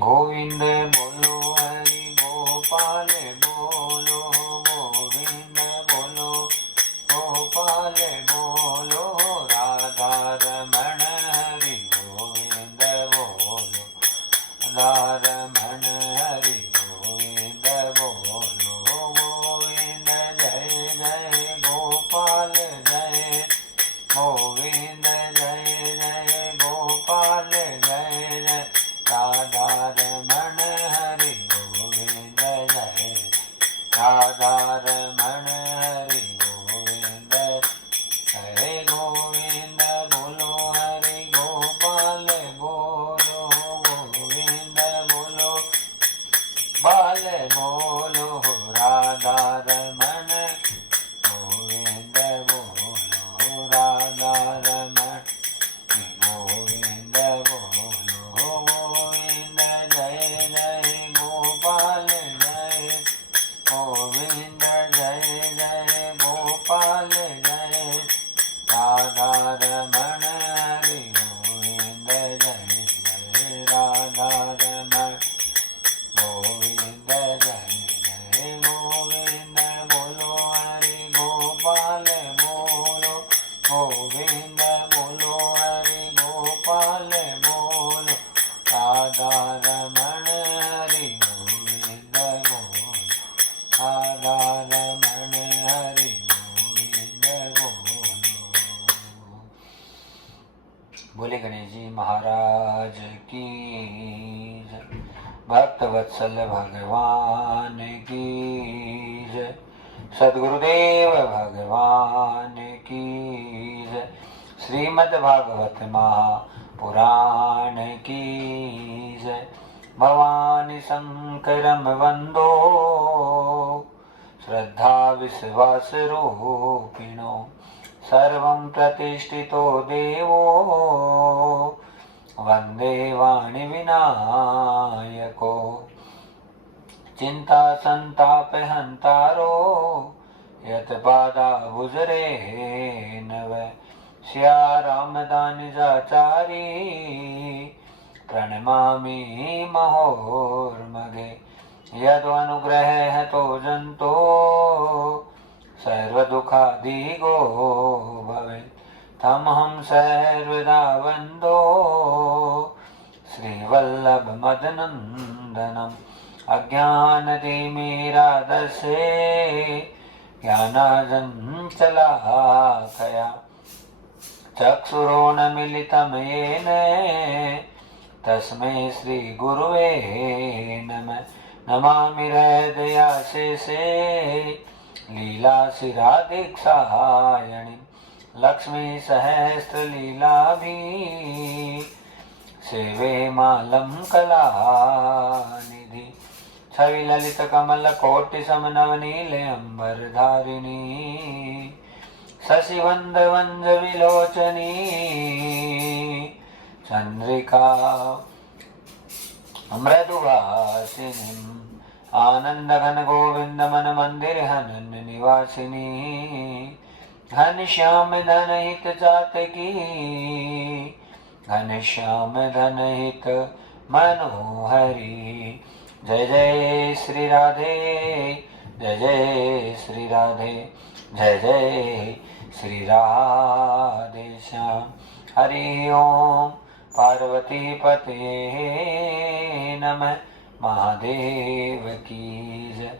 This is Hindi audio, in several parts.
गोविंद बोलो हरि गोपाल बोलो गोविंद बोलो गोपाल बोलो राधा रमण हरि गोविंद बोलो राधा रमण हरि गोविंद बोलो गोविंद जय जय गोपाल जय गोविंद जय जय गोपाल जय जय राधा रमण हरि गोविंद जय राधा रमण हरि गोविंद हरे गोविंद बोलो हरि गोपाल बोलो गोविंद बोलो बाल बोलो राधा रमण गोविंद बोलो राधा रमण गोविंद बोलो गोविंद जय जय गोपाल जय गोविंद जय जय गोपाल जय राधा रमण हरि गोविंद जय जय राधा रमण गोविंद जय जय गोविंद बोलो हरि गोपाल बोलो गोविंद बोलो हरि गोपाल बोलो राधा रमण हरि गोविंद बोलो राधा रमण हरि गोविंद बोलो। बोले गणेश जी महाराज की जय। भक्त वत्सल भगवान की जय। सद्गुरुदेव भगवान की जय। श्रीमद् भागवत महापुराण की जय। भवानी शंकरम वंदो श्रद्धा विश्वास रूपिणो सर्वं प्रतिष्ठितो देवो वंदे वाणी विनायको चिंता संताप हंतारो यत बाधा गुजरे नव श्या रामदान जाचारी प्रणमामि महोर्मगे यद अनुग्रह तो जंतो सर्व दुखादिगो भवे तम हम सर्वदा वंदो श्रीवल्लभ मदनंदनम अज्ञानतिमिरादसे ज्ञानाजं शलाकया चक्षुरोन्मीलितं येन तस्मै श्रीगुरुवे नमः। नमामि हृदयाशेषे लीलाशिरादीक्षायणि लक्ष्मी सहस्रलीलाभि सेवे मालं कलानिधि छवि ललित कमल कोटि समनवनील अंबरधारिणी शशिवंद वंज विलोचनी चंद्रिका मृदुभाषिणी आनंद घन गोविंद मन मंदिर हनन निवासिनी घनश्याम धन हित चातकी घनश्याम धन हित मनोहरी जय जय श्री राधे जय जय श्री राधे जय जय श्री राधे श्याम। हरि ओम पार्वती पते नमः महादेव की जय।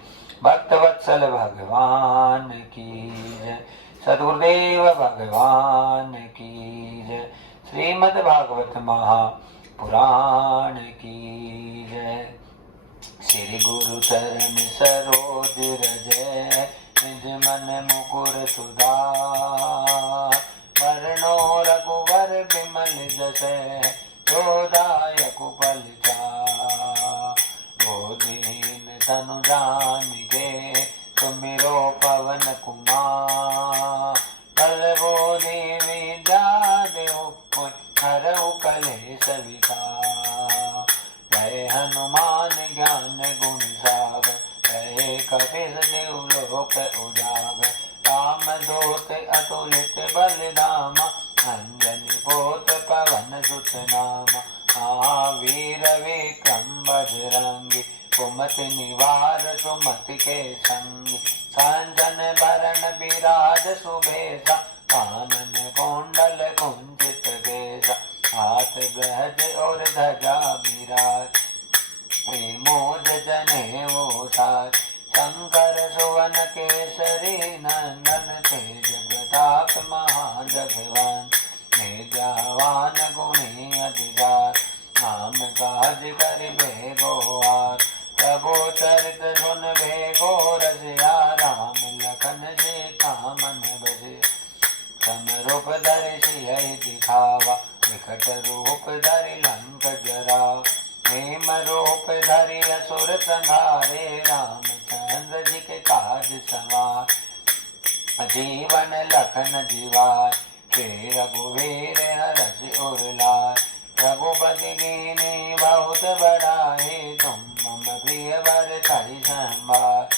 भक्तवत्सल भगवान की जय। सद्गुरुदेव भगवान की जय। श्रीमद् भागवत महापुराण की जय। श्री गुरु चरण सरोज रज निज मन मुकुर सुधार वर्णो रघुवर विमल जस जोदायक फलचार। ओ दीन तनु जानिके सुमिरो पवन कुमार बल बोधि विद्या देहु हरहु कलेश विकार। जय हनुमान ज्ञान गुण सागर जय कपीस देव लोक उजागर। राम दूत अतुलित बलधामा अंजनी पोत पवन सुत नामा। महावीर विक्रम बजरंगी, कुमति निवार सुमति के संगी, कांचन बरन विराज सुबेसा, कानन कुंडल कुंचित केसा, हाथ गज और ध्वजा विराज, मोज जनेऊ साज, शंकर सुवन केसरी नंदन, तेज प्रताप महाजगवान, विद्यावान गुणी अधिकार, नाम काज करिबे गोहार, प्रभु चरित सुन भेगो रसिया, राम लखन सीता मन बसे, समरूप धरि सियहि दिखावा, विकट रूप धरि लंक जरावा, हेम रूप धरि असुर संहारे, रामचंद्र जी के काज सवार, जीवन लखन जीवार, श्री रघुवीर हरषि उर लार, रघुपति कीन्ही बहुत बड़ाई, तुम मम प्रिय भरतहि संभार,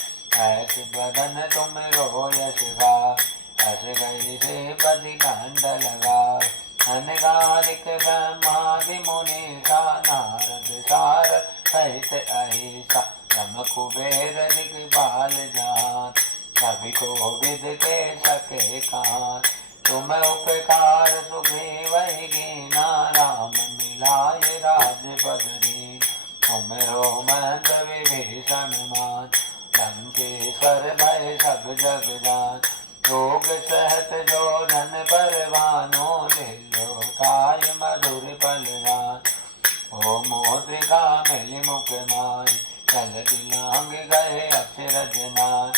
ऐस बदन तुम रोयस गाय, अस गई श्रीपति कंठ लगाय, अनगारिक ब्रह्मादि मुनीसा, नारद सारद सहित अहिसा, ब्रह्म कुबेर दिक्पाल जहान, सभी को विद के सके कान, तुम उपकार सुग्रीवहि कीन्हा, राम मिलाय राजपद दीन, तुमरो मंत्र विभीषण मान, लंकेश्वर भय सब जग जान, रोग सहत जो धन पर भानो, लील्यो ताय मधुर फल जान, ओ मोद्रिका मिलि मुख माय, चलति लांघ गए अचरज नाय,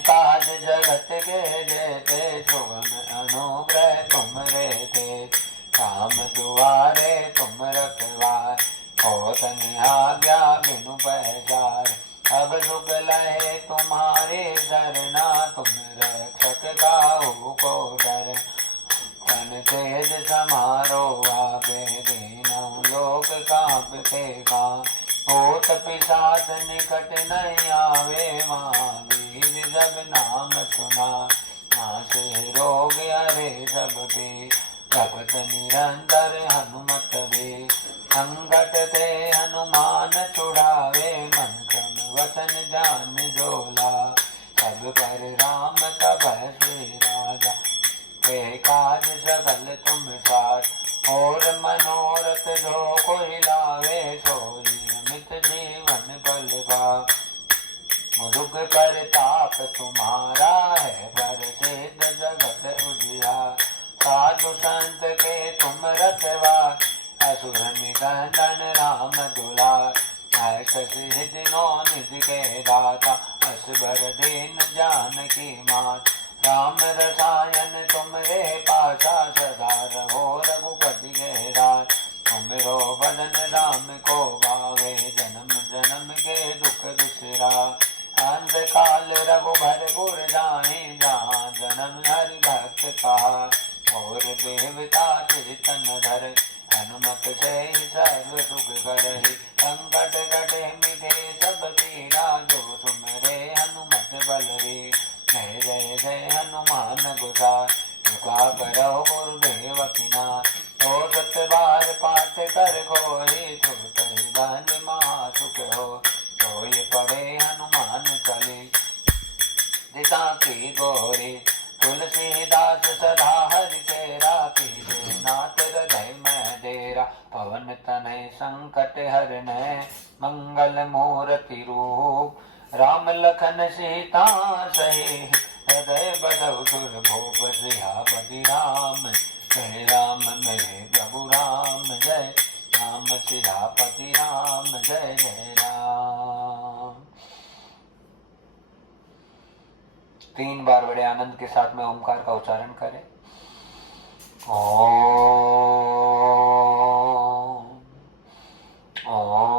काज जगत के जेते, सुगम अनुग्रह तुम रे थे, काम दुआरे तुम रखवार, होत न आज्ञा बिनु पैजार, अब सुख लहे तुम्हारे शरणा, तुम रक्षक काहू को डर, तन तेज समारो आपे, दीनौ लोक कांपते कान, होत पिशाच निकट नहीं आवे, महावीर जब नाम सुना, नासे रोग हरे सब पे, जपत निरंतर हनुमत बे, संकट ते हनुमान छुड़ावे, मन क्रम वचन जान जोला, सब पर राम तपय श्री राजा, ते काज सकल तुम साथ, और मनोरथ जो कोई लावे, सोई अमित जीवन फल का, मुझुग परताप तुम्हारा है, प्रसिद्ध जगत उजियार, साधु संत के तुम रखवार, असुर निकंदन राम दुलार, ऐस सिद्धिनो निधि के दाता, असबर दीन जानकी मात, राम रसायन तुमरे पासा, सदा रहो रघुपति के राज, तुमरो बदन राम को भावे, जन्म जन्म के दुख दुसरा, अंत काल रघुभरपुर जाहि, जहाँ जन्म हरि भक्त कहा, और देवता कीर्तन धर, हनुमत से सर्व सुख करहि, संकट कटे मिटे सब पीड़ा, जो सुमरे हनुमत बलवी, जय जय जय हनुमान गोसाई, कृपा करो गुरुदेव कीनाय, तो सत बार पाठ कर कोई, छूट ही बंद महासुख हो, तो ये पढ़े हनुमान चालीसा, दिशा की गोरी, तुलसीदास सदा हरि चेरा, कीजे नाथ हृदय में डेरा, पवन तनय संकट हरनै, मंगल मूर्ति रूप, राम लखन सीता सही, हृदय बसहु सुर भूप, सियापति राम जय राम, मेरे प्रभु राम जय राम, सियापति राम जय जय राम। 3 बार बड़े आनंद के साथ में ओमकार का उच्चारण करें। ओम ओम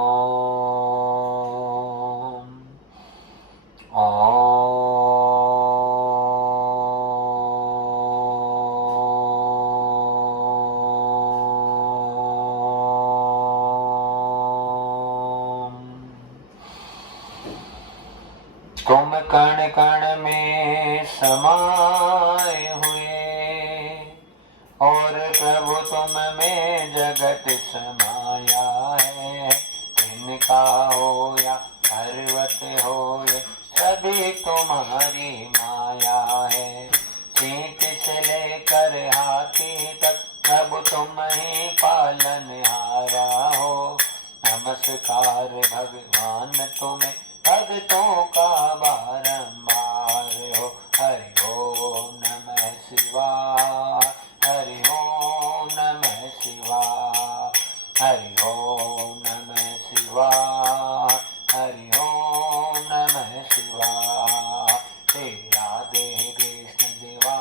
ओम। तुम कण कण में समाये हुए, और प्रभु तुम में जगत समाया है, तिन नमस्कार भगवान तुम्हें भक्तों का बारंबार हो। हरि ओम नमः शिवाय, हरि ओम नमः शिवाय, हरि ओम नमः शिवाय, हरि ओम नमः शिवाय। हे राधे कृष्ण देवा,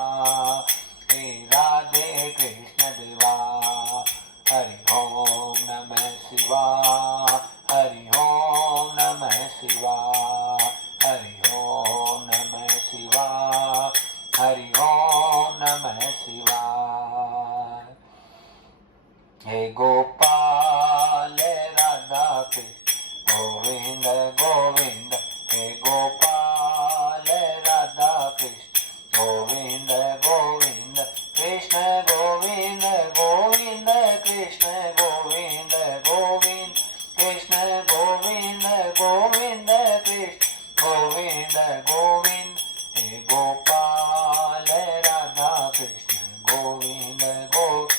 हे राधे कृष्ण देवा, हरि ओम नमः शिवाय, हरि ओम नमः शिवाय, हरि ओम नमः शिवाय, हरि ओम नमः शिवाय। हे गोपाल राधा कृष्ण गोविंद गोविंद, हे गोपाल राधा कृष्ण गोविंद गोविंद, कृष्ण गोविंद गोविंद, कृष्ण गोविंद गोविंद, कृष्ण गोविंद गोविंद, कृष्ण गोविंद गोविंद। हे गोपाल राधा कृष्ण गोविंद गोविंद,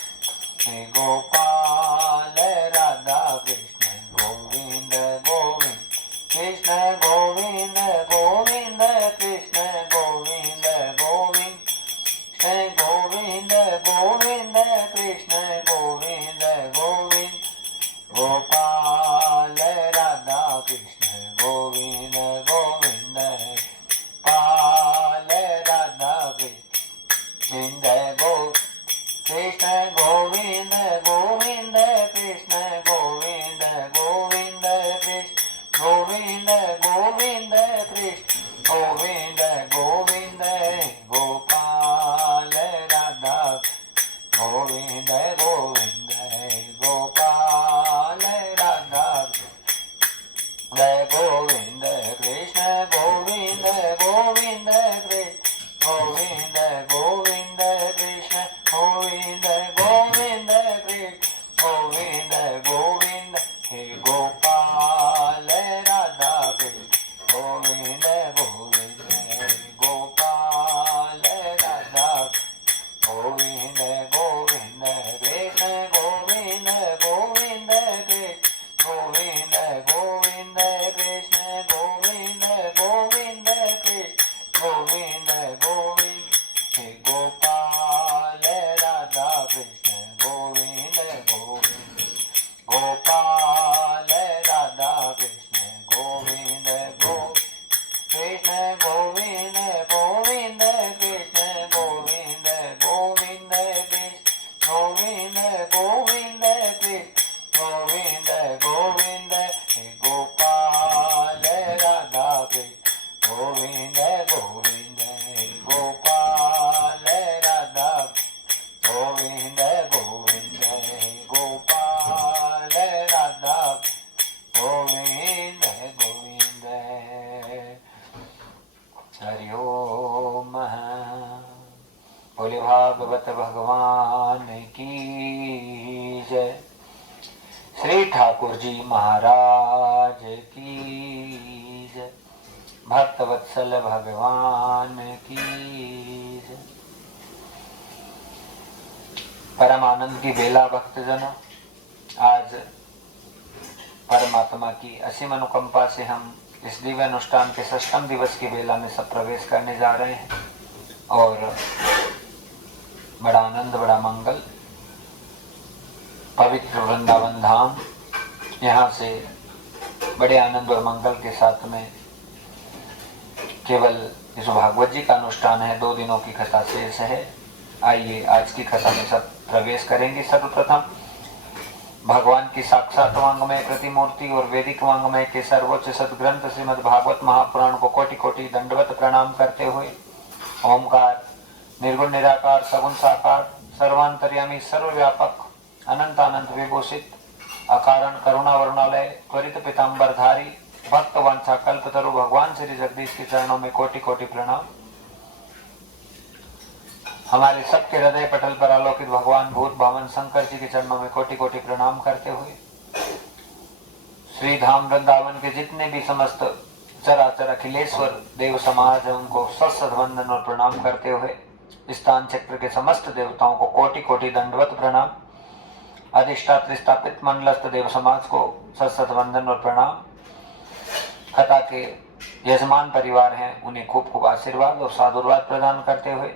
हे गोपाल राधा कृष्ण गोविंद गोविंद, कृष्ण गोविंद गोविंद, कृष्ण गोविंद गोविंद, कृष्ण गोविंद गोविंद, कृष्ण गोविंद गोविंद। गोपाल राधा कृष्ण गोविंद गोविंद, पाल राधा कृष्ण गो, कृष्ण गोविंद गोविंद, कृष्ण गोविंद गोविंद, कृष्ण गोविंद गोविंद, कृष्ण गोविंद गोविंद। गोपाल राधा गोविंद गोविंद, गोपाल राधा जय गोविंद, कृष्ण गोविंद गोविंद, कृष्ण गोविंद गोविंद, कृष्ण गोविंद गोविंद, कृष्ण गोविंद गोविंद। हे गोपाल राधा कृष्ण गोविंद गोविंद, गोपाल राधा गोविंद गोविंद, कृष्ण गोविंद गोविंद, कृष्ण गोविंद गोविंद, कृष्ण गोविंद गोविंद, कृष्ण गोविंद गोविंद। हे गोपाल राधा कृष्ण गोविंद गोविंद, गोपाल राधा कृष्ण गोविंद गोविंद, कृष्ण गोविंद गोविंद, कृष्ण गोविंद गोविंद, कृष्ण गोविंद गोविंद, कृष्ण गोविंद गोविंद। हे गोपाल राधा कृष्ण गोविंद गोविंद, हे गोपाल राधा गोविंद गोविंद, हे गोपाल राधा गोविंद गोविंद। हरि ओम। बोले भागवत भगवान की जय, श्री ठाकुर जी महाराज की जय, भक्त वत्सल भगवान की जय। परम आनंद की बेला भक्तजनों, आज परमात्मा की असीम अनुकंपा से हम इस दिव्य अनुष्ठान के 6वें दिवस की बेला में सब प्रवेश करने जा रहे हैं और बड़ा आनंद, बड़ा मंगल, पवित्र वृंदावन धाम, यहाँ से बड़े आनंद और मंगल के साथ में केवल इस भागवत जी का अनुष्ठान है, 2 दिनों की कथा शेष है। आइए आज की कथा में सब प्रवेश करेंगे। सर्वप्रथम भगवान की साक्षात वांग्मय प्रतिमूर्ति और वैदिक वांग्मय के सर्वोच्च सदग्रंथ श्रीमद् भागवत महापुराण को कोटि कोटि दंडवत प्रणाम करते हुए ओमकार निर्गुण निराकार सगुण साकार सर्वांतर्यामी सर्वव्यापक अनंत अनंत विभूषित अकारण करुणा वरुणालय त्वरित पीताम्बरधारी भक्त वांछा कल्पतरु भगवान श्री जगदीश के चरणों में कोटि कोटि प्रणाम। हमारे सबके हृदय पटल पर आलोकित भगवान भूत भावन शंकर जी के चरणों में कोटि कोटि प्रणाम करते हुए श्री धाम वृंदावन के जितने भी समस्त चराचर अखिलेश्वर देव समाज है उनको सत्सद वंदन और प्रणाम करते हुए स्थान चक्र के समस्त देवताओं को कोटि कोटि दंडवत प्रणाम। अधिष्ठात्री स्थापित मंडलस्थ देव समाज को सत वंदन और प्रणाम। कथा के यजमान परिवार हैं, उन्हें खूब खूब आशीर्वाद और साधुवाद प्रदान करते हुए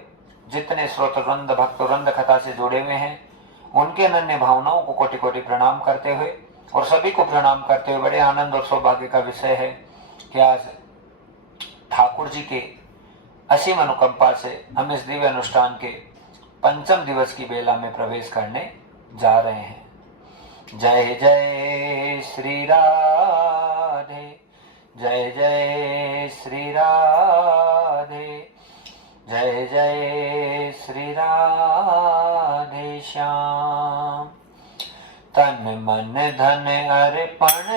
जितने श्रोतवृंद भक्तवृंद कथा से जुड़े हुए हैं उनके अनन्य भावनाओं को कोटि कोटि प्रणाम करते हुए और सभी को प्रणाम करते हुए बड़े आनंद और सौभाग्य का विषय है कि आज ठाकुर जी के असीम अनुकंपा से हम इस दिव्य अनुष्ठान के पंचम दिवस की बेला में प्रवेश करने जा रहे हैं। जय जय श्री राधे, जय जय श्री राधे, जय जय श्री राधे श्याम। तन मन धन अर्पण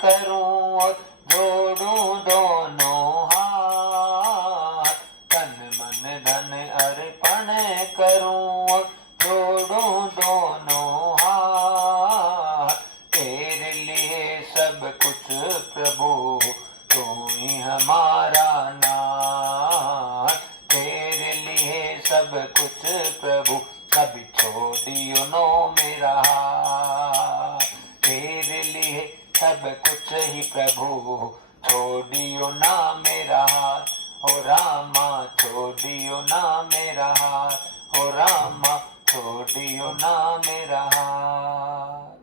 करूं और जोड़ूं दोनों हाथ, तन मन धन अर्पण करूं और जोड़ूं दोनों हाथ। तेरे लिए सब कुछ प्रभु तू ही हमारा नाथ, तेरे लिए सब कुछ प्रभु कभी छोड़ियो नो मेरा हाथ। तेरे लिए सब कुछ ही प्रभु छोड़ियो ना मेरा हाथ, ओ रामा छोड़ियो ना मेरा हाथ, ओ रामा छोड़ियो ना मेरा हाथ।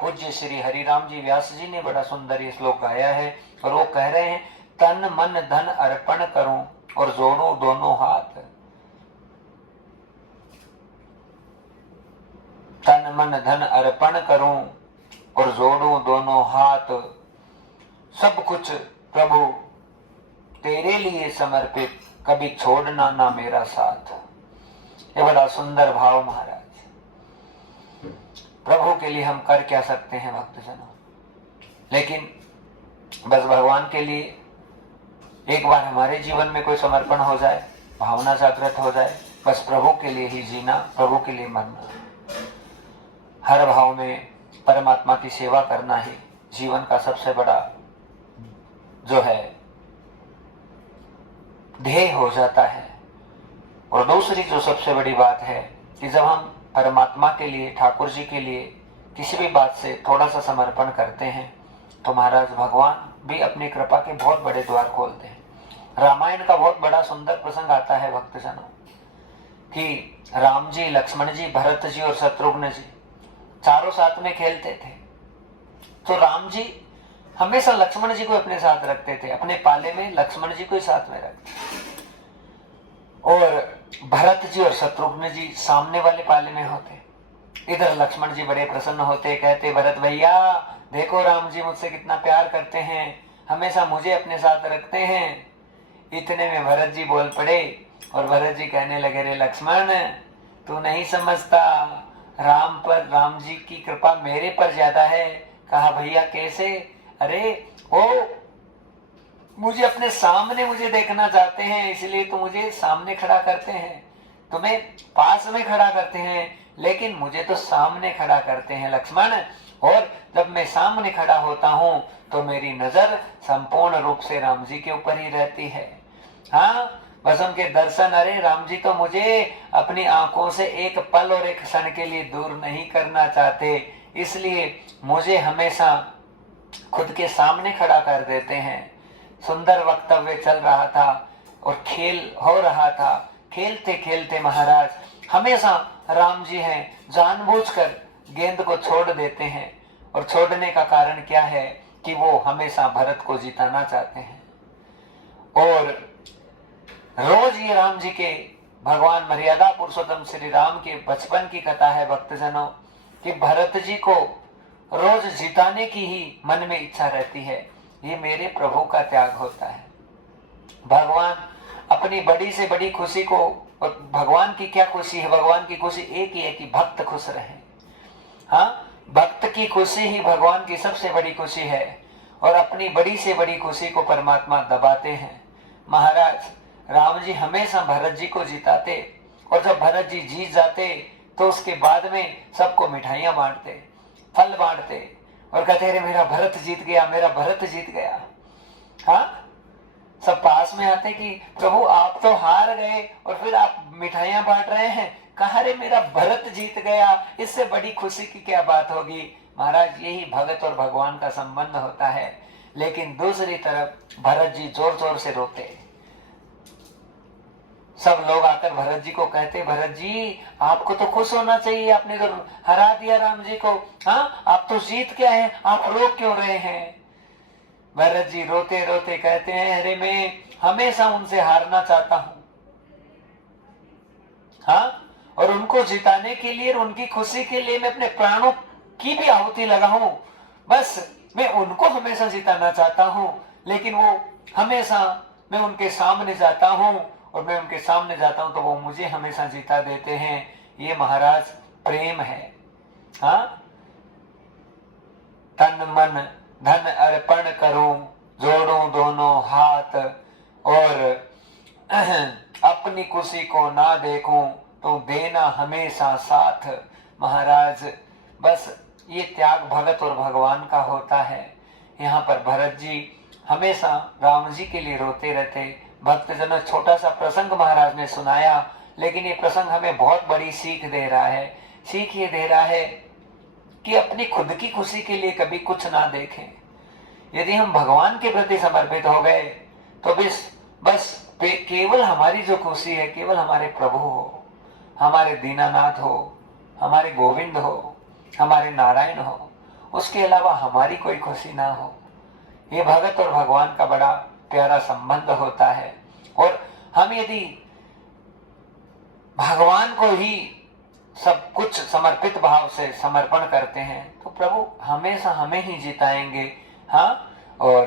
पूज्य श्री हरिराम जी व्यास जी ने बड़ा सुंदर ये श्लोक गाया है और वो कह रहे हैं तन मन धन अर्पण करूं और जोड़ूं दोनों हाथ। तन मन धन अर्पण करूं और जोड़ूं दोनों हाथ, सब कुछ प्रभु तेरे लिए समर्पित, कभी छोड़ना ना मेरा साथ। ये बड़ा सुंदर भाव महाराज। प्रभु के लिए हम कर क्या सकते हैं भक्तजनों, लेकिन बस भगवान के लिए एक बार हमारे जीवन में कोई समर्पण हो जाए, भावना जागृत हो जाए, बस प्रभु के लिए ही जीना, प्रभु के लिए मरना। हर भाव में परमात्मा की सेवा करना ही जीवन का सबसे बड़ा जो है ध्येय हो जाता है। और दूसरी जो सबसे बड़ी बात है कि जब हम परमात्मा के लिए, ठाकुर जी के लिए किसी भी बात से थोड़ा सा समर्पण करते हैं तो महाराज भगवान भी अपनी कृपा के बहुत बड़े द्वार खोलते हैं। रामायण का बहुत बड़ा सुंदर प्रसंग आता है भक्तजनों कि राम जी, लक्ष्मण जी, भरत जी और शत्रुघ्न जी चारों साथ में खेलते थे। तो राम जी हमेशा लक्ष्मण जी को अपने साथ रखते थे, अपने पाले में लक्ष्मण जी को ही साथ में रखते, और भरत जी और शत्रुघ्न जी सामने वाले पाले में होते। इधर लक्ष्मण जी बड़े प्रसन्न होते, कहते भरत भैया देखो राम जी मुझसे कितना प्यार करते हैं, हमेशा मुझे अपने साथ रखते हैं। इतने में भरत जी बोल पड़े और भरत जी कहने लगे रे लक्ष्मण तू नहीं समझता, राम पर, राम जी की कृपा मेरे पर ज्यादा है। कहा भैया कैसे? अरे वो मुझे अपने सामने मुझे देखना चाहते हैं, इसलिए तो मुझे सामने खड़ा करते हैं, तुम्हें पास में खड़ा करते हैं, लेकिन मुझे तो सामने खड़ा करते हैं लक्ष्मण। और जब मैं सामने खड़ा होता हूं तो मेरी नजर संपूर्ण रूप से राम जी के ऊपर ही रहती है। हाँ, बस उनके दर्शन, अरे राम जी तो मुझे अपनी आंखों से एक पल और एक क्षण के लिए दूर नहीं करना चाहते, इसलिए मुझे हमेशा खुद के सामने खड़ा कर देते हैं। सुंदर वक्तव्य चल रहा था और खेल हो रहा था, खेलते खेलते महाराज हमेशा राम जी हैं जानबूझकर गेंद को छोड़ देते हैं, और छोड़ने का कारण क्या है कि वो हमेशा भरत को जिताना चाहते हैं। और रोज ये राम जी के, भगवान मर्यादा पुरुषोत्तम श्री राम के बचपन की कथा है भक्तजनों कि भरत जी को रोज जिताने की ही मन में इच्छा रहती है। ये मेरे प्रभु का त्याग होता है। भगवान अपनी बड़ी से बड़ी खुशी को, और भगवान की क्या खुशी है? भगवान की खुशी एक ही है कि भक्त खुश रहे। हाँ, भक्त की खुशी ही भगवान की सबसे बड़ी खुशी है, और अपनी बड़ी से बड़ी खुशी को परमात्मा दबाते हैं। महाराज राम जी हमेशा भरत जी को जिताते, और जब भरत जी जीत जाते तो उसके बाद में सबको मिठाइयां बांटते, फल बांटते, और कहते रे मेरा भरत जीत गया, मेरा भरत जीत गया। हाँ, सब पास में आते कि प्रभु आप तो हार गए और फिर आप मिठाइयां बांट रहे हैं, कहा रे मेरा भरत जीत गया, इससे बड़ी खुशी की क्या बात होगी। महाराज यही भगत और भगवान का संबंध होता है। लेकिन दूसरी तरफ भरत जी जोर जोर से रोते। सब लोग आकर भरत जी को कहते, भरत जी आपको तो खुश होना चाहिए, आपने तो हरा दिया राम जी को। हाँ, आप तो जीत गए हैं, आप रो क्यों रहे हैं। भरत जी रोते रोते कहते हैं, अरे मैं हमेशा उनसे हारना चाहता हूं। हाँ, और उनको जिताने के लिए और उनकी खुशी के लिए मैं अपने प्राणों की भी आहुति लगाऊं। बस मैं उनको हमेशा जिताना चाहता हूं, लेकिन वो हमेशा, मैं उनके सामने जाता हूं और मैं उनके सामने जाता हूं तो वो मुझे हमेशा जीता देते हैं। ये महाराज प्रेम है। हाँ, तन मन धन अर्पण करूं, जोड़ूं दोनों हाथ और अपनी खुशी को ना देखूं तो देना हमेशा साथ। महाराज बस ये त्याग भगत और भगवान का होता है। यहाँ पर भरत जी हमेशा राम जी के लिए रोते रहते। भक्तजनों, छोटा सा प्रसंग महाराज ने सुनाया, लेकिन ये प्रसंग हमें बहुत बड़ी सीख दे रहा है। सीख ये दे रहा है कि अपनी खुद की खुशी के लिए कभी कुछ ना देखें। यदि हम भगवान के प्रति समर्पित हो गए तो बस केवल हमारी जो खुशी है, केवल हमारे प्रभु हो, हमारे दीनानाथ हो, हमारे गोविंद हो, हमारे नारायण हो, उसके अलावा हमारी कोई खुशी ना हो। ये भगत और भगवान का बड़ा प्यारा संबंध होता है। और हम यदि भगवान को ही सब कुछ समर्पित भाव से समर्पण करते हैं तो प्रभु हमेशा हमें ही जिताएंगे। हाँ, और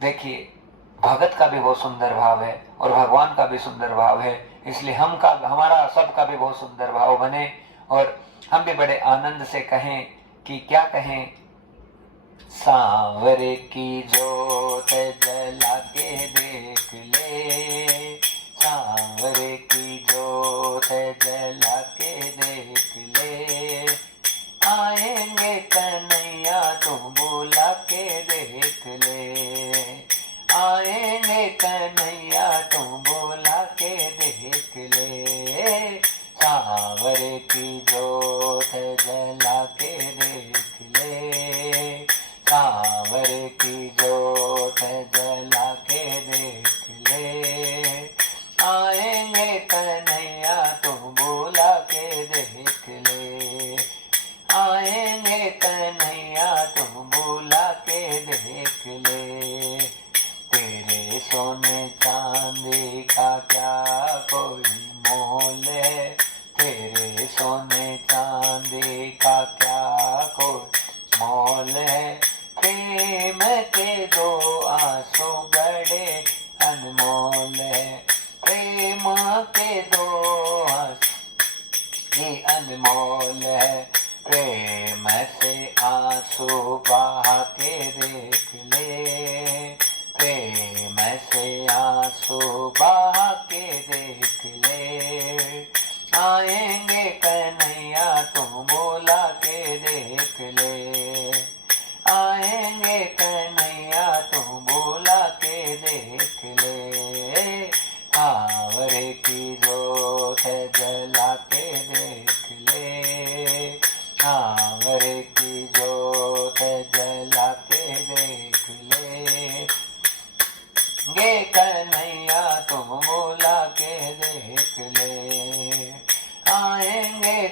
देखिए भगत का भी बहुत सुंदर भाव है और भगवान का भी सुंदर भाव है, इसलिए हमारा सबका भी बहुत सुंदर भाव बने और हम भी बड़े आनंद से कहें कि क्या कहें। सांवरे की जोत जला के देख ले, सांवरे की जोत जला के देख ले, आएंगे कन्हैया तू बुला के देख ले, आएंगे कन्हैया तू बुला के देख ले, सांवरे की जोत जला के देख ले, सांवरे की जोत जला के देख ले, आएंगे कन्हैया तू बुला के देख ले, आएंगे कन्हैया तू बुला के देख ले, तेरे सोने चांदी का क्या कोई मोल है, तेरे सोने चांदी का क्या कोई मोल है, प्रेम के दो आंसू बड़े अनमोल है, प्रेम के दो आंसू ये अनमोल है, प्रेम से आंसू बहा के देख ले, प्रेम से आंसू बहा के देख ले, आएंगे कन्हैया तुम बुला के देख ले, आएंगे कन्हैया तुम बुला के देख ले, सांवरे की जोत जला के देख ले, सांवरे की जोत जला के देख ले, गे कन्हैया तुम बुला के देख ले, आएंगे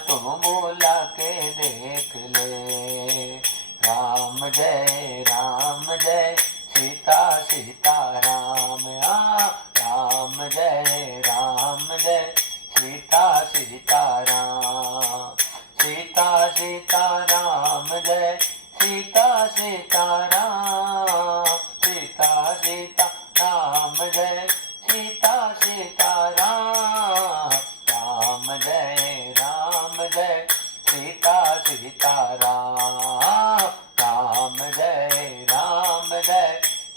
तू बुला के देख ले। राम जय सीता सीता राम। राम जय सीता सीता राम। सीता सीता राम जय सीता सीता राम। सीता सीता राम जय सीता सीता राम। राम जय सीता सीता राम। राम जय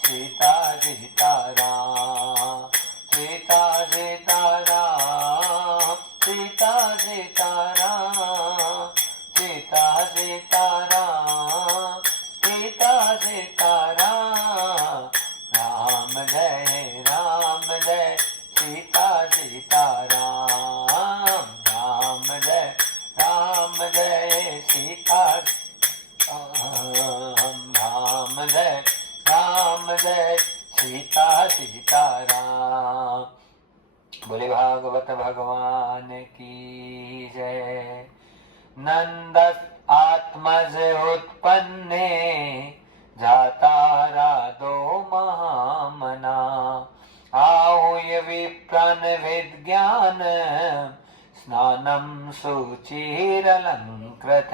सीता सीता राम। सीता सीता राम सीता सीता राम। सीता सीता राम सीता सीता राम। राम जय सीता सीता राम। राम जय सीता राम जय सीता सीता राम। बोले भागवत भगवान की जय। नंद आत्मज उत्पन्ने जाता राधो महामना। आहूय विप्रन विज्ञान स्नानं शुचिरलंकृत।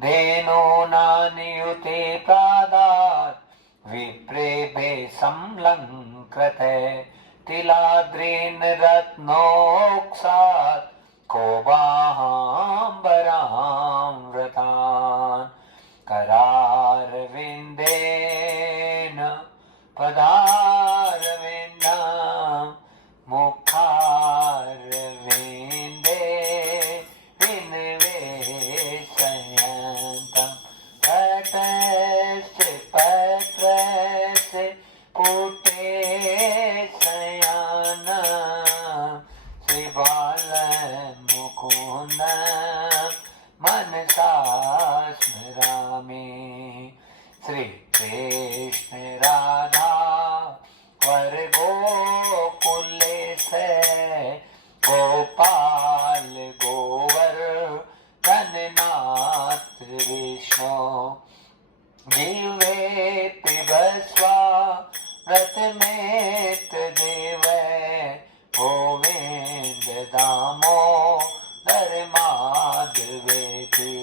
धेनूनानियुते प्रादात् विप्रेभे संलंकृत। तिलाद्रेन रत्नोक्सात् कोबाहाम्बरामृतान्। करारविन्देन पदारविन्दं मुखारविन्दे विनिवेशयन्तं। पत्रस्य पत्रस्य पुटे शयनं। श्रीबालमुकुन्द मनसा स्मरामि। श्री कृष्ण राधा वर गोकुले से गोपाल गोवर धननाथ विष्णु। जीवे पिबस्वा व्रत में देव। गोविंद दामोदर माधवेति।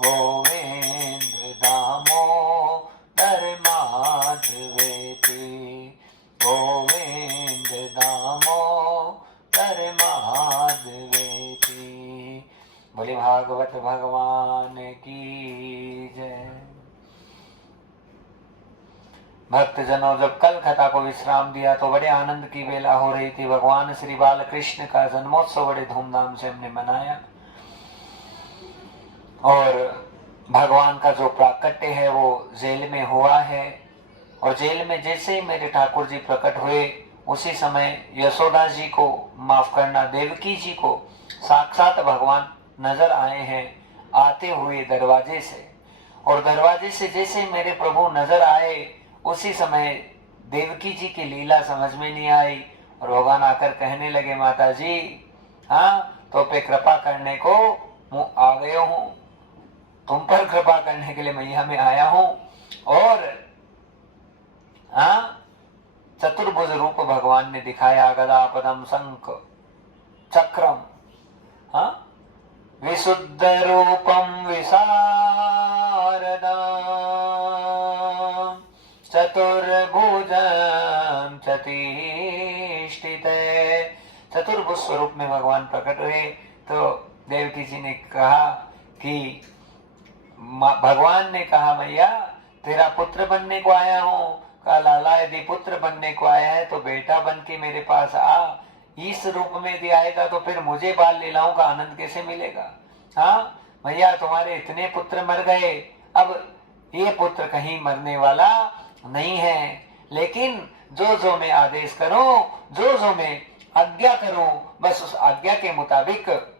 गोविंद दामोदर माधवेति। गोविंद दामोदर माधवेति। बोले भागवत भगवान की जय। भक्तजनों, जब कल कथा को विश्राम दिया तो बड़े आनंद की बेला हो रही थी। भगवान श्री बाल कृष्ण का जन्मोत्सव बड़े धूमधाम से हमने मनाया और भगवान का जो प्राकट्य है वो जेल में हुआ है। और जेल में जैसे ही मेरे ठाकुर जी प्रकट हुए उसी समय यशोदा जी को, माफ करना, देवकी जी को साक्षात भगवान नजर आए हैं आते हुए दरवाजे से। और दरवाजे से जैसे मेरे प्रभु नजर आए उसी समय देवकी जी की लीला समझ में नहीं आई और भगवान आकर कहने लगे, माता जी हाँ तो पे कृपा करने को आ गए हूँ, तुम पर कृपा करने के लिए मैया में आया हूँ। और चतुर्भुज रूप भगवान ने दिखाया, गदा पदम शंख चक्रम, विशुद्ध रूपम विशारदम चतुर्भुजम चतिष्ठिते। चतुर्भुज स्वरूप में भगवान प्रकट हुए। तो देवकी जी ने कहा कि भगवान ने कहा, मैया तेरा पुत्र बनने को आया हूँ। कहा, लाला यदि पुत्र बनने को आया है तो बेटा बन के मेरे पास आ। इस रूप में यदि आएगा तो फिर मुझे बाल लीलाओं का आनंद कैसे मिलेगा। हाँ भैया, तुम्हारे इतने पुत्र मर गए, अब ये पुत्र कहीं मरने वाला नहीं है। लेकिन जो जो मैं आदेश करूं, जो जो मैं आज्ञा करूं, बस उस आज्ञा के मुताबिक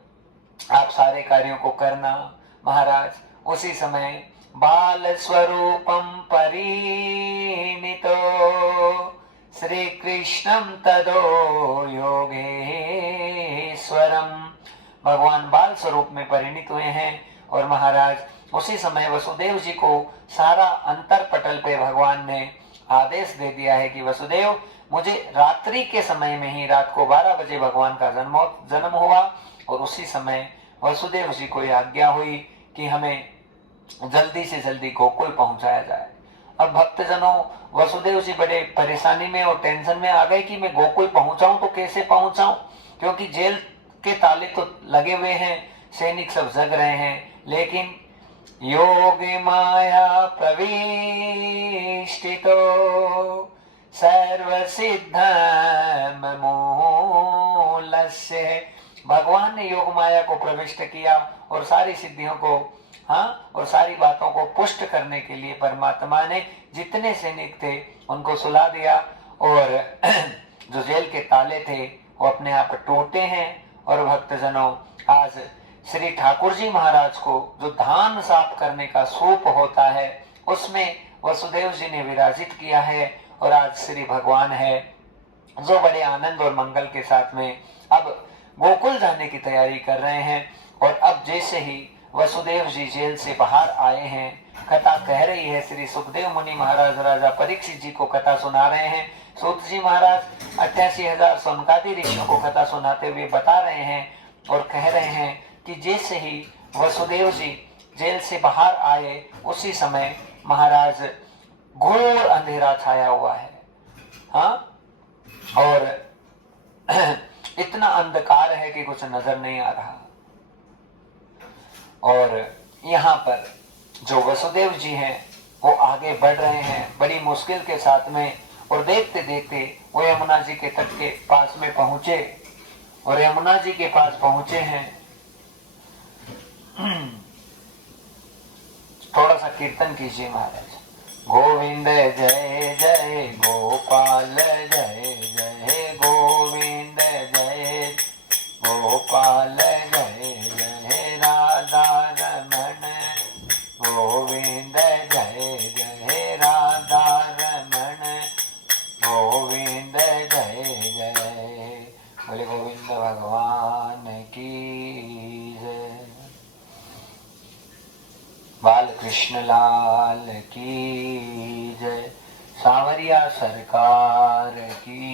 आप सारे कार्यों को करना। महाराज उसी समय बाल स्वरूपम परिणीतो श्री कृष्णम तदो योगेश्वरम भगवान बाल स्वरूप में परिणित हुए हैं। और महाराज उसी समय वसुदेव जी को सारा अंतर पटल पे भगवान ने आदेश दे दिया है कि वसुदेव, मुझे रात्रि के समय में ही, रात को 12 बजे भगवान का जन्म हुआ और उसी समय वसुदेव जी को आज्ञा हुई कि हमें जल्दी से जल्दी गोकुल पहुंचाया जाए। अब भक्तजनों, वसुदेव जी बड़े परेशानी में और टेंशन में आ गए कि मैं गोकुल पहुंचाऊं तो कैसे पहुंचाऊं, क्योंकि जेल के ताले तो लगे हुए हैं, सैनिक सब जग रहे हैं, लेकिन योग माया प्रविष्टितो सर्व सिद्धम मूलस्य। भगवान ने योग माया को प्रविष्ट किया और सारी सिद्धियों को, हाँ, और सारी बातों को पुष्ट करने के लिए परमात्मा ने जितने सैनिक थे उनको सुला दिया और जो जेल के ताले थे वो अपने आप टूटे हैं। और भक्तजनों, आज श्री ठाकुर जी महाराज को जो धान साफ करने का सूप होता है उसमें वसुदेव जी ने विराजित किया है और आज श्री भगवान है जो बड़े आनंद और मंगल के साथ में अब गोकुल जाने की तैयारी कर रहे हैं। और अब जैसे ही वसुदेव जी जेल से बाहर आए हैं, कथा कह रही है, श्री सुखदेव मुनि महाराज राजा परीक्षित जी को कथा सुना रहे हैं। सूत जी महाराज 88,000 सोनकादि ऋषियों को कथा सुनाते हुए बता रहे हैं और कह रहे हैं कि जैसे ही वसुदेव जी जेल से बाहर आए उसी समय महाराज घोर अंधेरा छाया हुआ है, हाँ, और इतना अंधकार है कि कुछ नजर नहीं आ रहा। और यहाँ पर जो वसुदेव जी हैं वो आगे बढ़ रहे हैं बड़ी मुश्किल के साथ में, और देखते देखते वो यमुना जी के तट के पास में पहुंचे और यमुना जी के पास पहुंचे हैं। थोड़ा सा कीर्तन कीजिए महाराज। गोविंद जय जय गोपाल जय जय गोविंद जय गोपाल जय जय राधा रमण गोविंद जय जय राधा रमण गोविंद जय जय। बोले गोविंद भगवान की जय। बाल कृष्ण लाल की जय। सांवरिया सरकार की